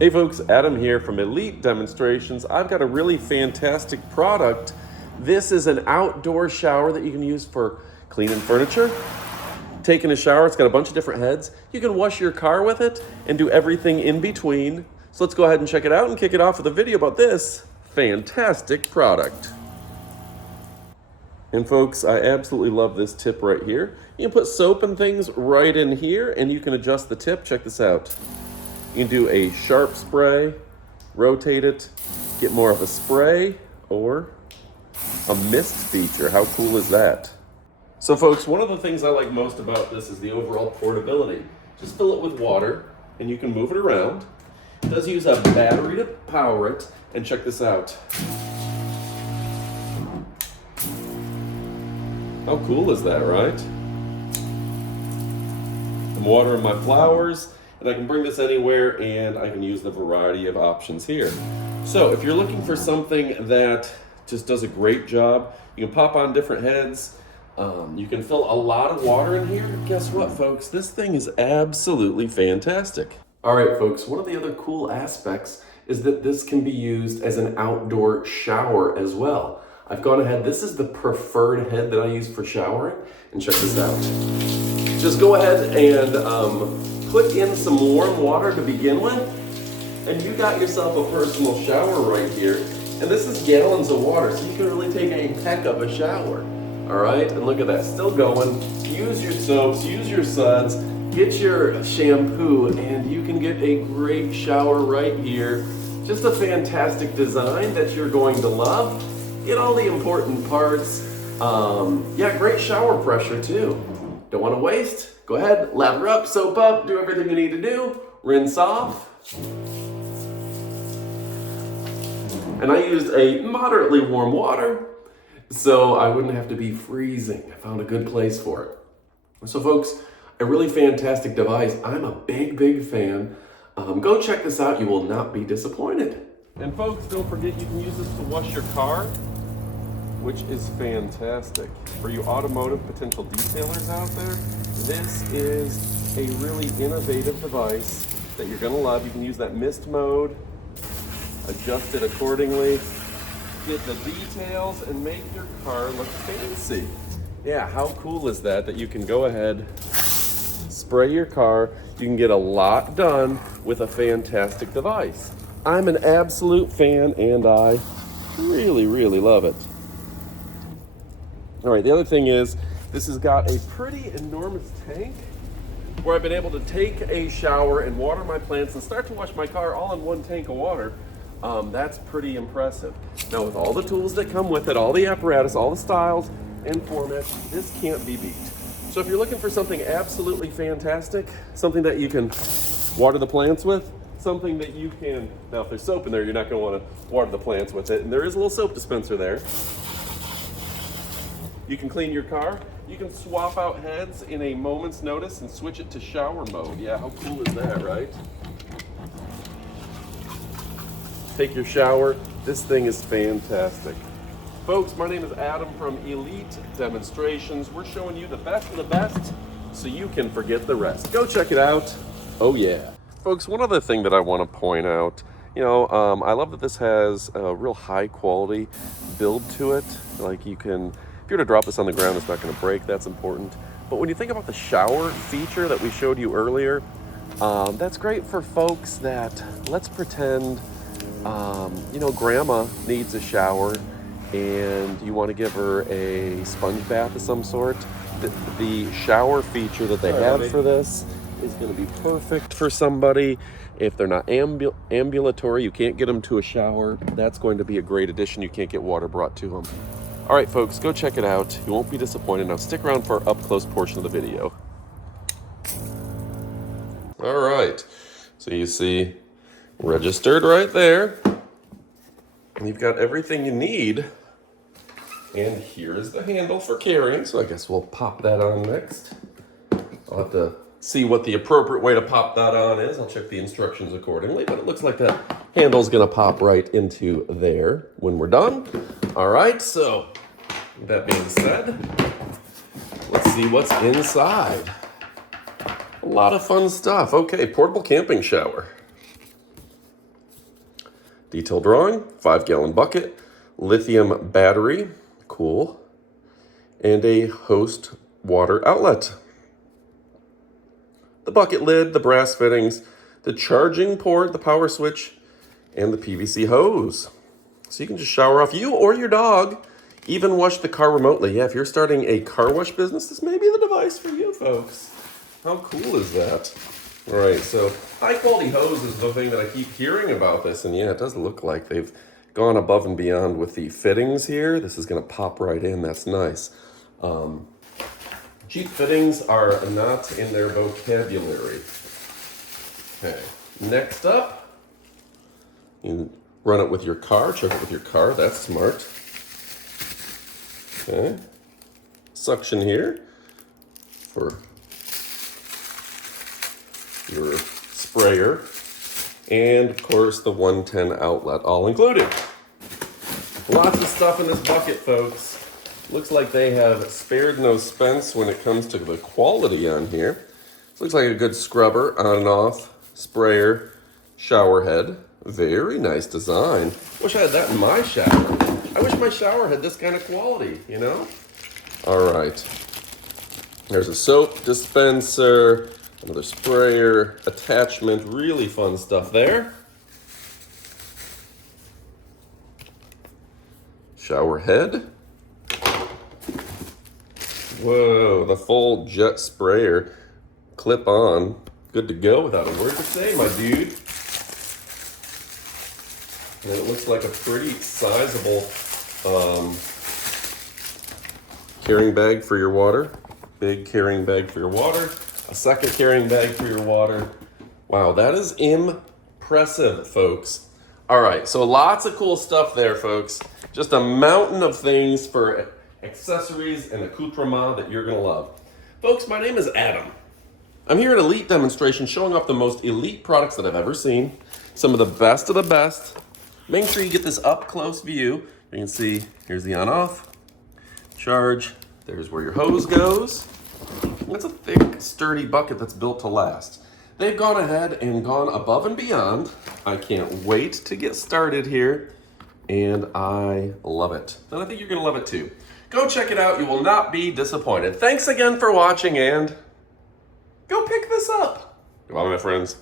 Hey folks, Adam here from Elite Demonstrations. I've got a really fantastic product. This is an outdoor shower that you can use for cleaning furniture, taking a shower. It's got a bunch of different heads. You can wash your car with it and do everything in between. So let's go ahead and check it out and kick it off with a video about this fantastic product. And folks, I absolutely love this tip right here. You can put soap and things right in here and you can adjust the tip. Check this out. You can do a sharp spray, rotate it, get more of a spray, or a mist feature. How cool is that? So folks, one of the things I like most about this is the overall portability. Just fill it with water and you can move it around. It does use a battery to power it, and check this out. How cool is that, right? I'm watering my flowers, and I can bring this anywhere, and I can use the variety of options here. So if you're looking for something that just does a great job, you can pop on different heads. You can fill a lot of water in here. Guess what, folks? This thing is absolutely fantastic. All right, folks, one of the other cool aspects is that this can be used as an outdoor shower as well. I've gone ahead, this is the preferred head that I use for showering, and check this out. Just go ahead and put in some warm water to begin with, and you got yourself a personal shower right here. And this is gallons of water, so you can really take a heck of a shower. All right, and look at that, still going. Use your soaps, use your suds, get your shampoo, and you can get a great shower right here. Just a fantastic design that you're going to love. Get all the important parts. Yeah, great shower pressure too. Don't want to waste? Go ahead, lather up, soap up, do everything you need to do, rinse off. And I used a moderately warm water, so I wouldn't have to be freezing. I found a good place for it. So folks, a really fantastic device. I'm a big, big fan. Go check this out. You will not be disappointed. And folks, don't forget you can use this to wash your car, which is fantastic. For you automotive potential detailers out there, this is a really innovative device that you're gonna love. You can use that mist mode, adjust it accordingly, get the details, and make your car look fancy. Yeah, how cool is that, that you can go ahead, spray your car, you can get a lot done with a fantastic device. I'm an absolute fan, and I really, really love it. All right, the other thing is, this has got a pretty enormous tank where I've been able to take a shower and water my plants and start to wash my car all in one tank of water. That's pretty impressive. Now with all the tools that come with it, all the apparatus, all the styles and formats, this can't be beat. So if you're looking for something absolutely fantastic, something that you can water the plants with, something that you can, now if there's soap in there, you're not gonna wanna water the plants with it, and there is a little soap dispenser there. You can clean your car. You can swap out heads in a moment's notice and switch it to shower mode. Yeah, how cool is that, right? Take your shower. This thing is fantastic. Folks, my name is Adam from Elite Demonstrations. We're showing you the best of the best so you can forget the rest. Go check it out. Oh yeah. Folks, one other thing that I want to point out, I love that this has a real high quality build to it. Like you can, if you were to drop this on the ground, it's not going to break. That's important. But when you think about the shower feature that we showed you earlier, that's great for folks that, let's pretend, grandma needs a shower and you want to give her a sponge bath of some sort. The shower feature that they have for this is going to be perfect for somebody. If they're not ambulatory, you can't get them to a shower, that's going to be a great addition. You can't get water brought to them. All right, folks, go check it out. You won't be disappointed. Now stick around for our up-close portion of the video. All right, so you see registered right there. You've got everything you need. And here's the handle for carrying. So I guess we'll pop that on next. I'll have to see what the appropriate way to pop that on is. I'll check the instructions accordingly, but it looks like that handle's gonna pop right into there when we're done. All right, so with that being said, let's see what's inside. A lot of fun stuff. Okay, portable camping shower. Detail drawing, 5-gallon bucket, lithium battery, cool, and a hose water outlet. The bucket lid, the brass fittings, the charging port, the power switch, and the PVC hose. So you can just shower off, you or your dog, even wash the car remotely. Yeah, if you're starting a car wash business, this may be the device for you, folks. How cool is that? All right, so high quality hose is the thing that I keep hearing about this, and yeah, it does look like they've gone above and beyond with the fittings here. This is gonna pop right in, that's nice. Cheap fittings are not in their vocabulary. Okay, next up, you run it with your car, check it with your car, that's smart. Okay, suction here for your sprayer, and of course the 110 outlet all included. Lots of stuff in this bucket, folks. Looks like they have spared no expense when it comes to the quality on here. This looks like a good scrubber, on and off, sprayer, shower head. Very nice design. Wish I had that in my shower. I wish my shower had this kind of quality, you know? All right. There's a soap dispenser, another sprayer, attachment, really fun stuff there. Shower head. Whoa, the full jet sprayer, clip on, good to go without a word to say, my dude. And it looks like a pretty sizable carrying bag for your water. Big carrying bag for your water. A second carrying bag for your water. Wow, that is impressive, folks. All right, so lots of cool stuff there, folks. Just a mountain of things for accessories and accoutrement that you're gonna love. Folks, my name is Adam. I'm here at Elite Demonstration showing off the most elite products that I've ever seen. Some of the best. Make sure you get this up close view. You can see, here's the on off, charge, there's where your hose goes. That's a thick, sturdy bucket that's built to last. They've gone ahead and gone above and beyond. I can't wait to get started here, and I love it. And I think you're gonna love it too. Go check it out, you will not be disappointed. Thanks again for watching, and go pick this up. Goodbye, my friends.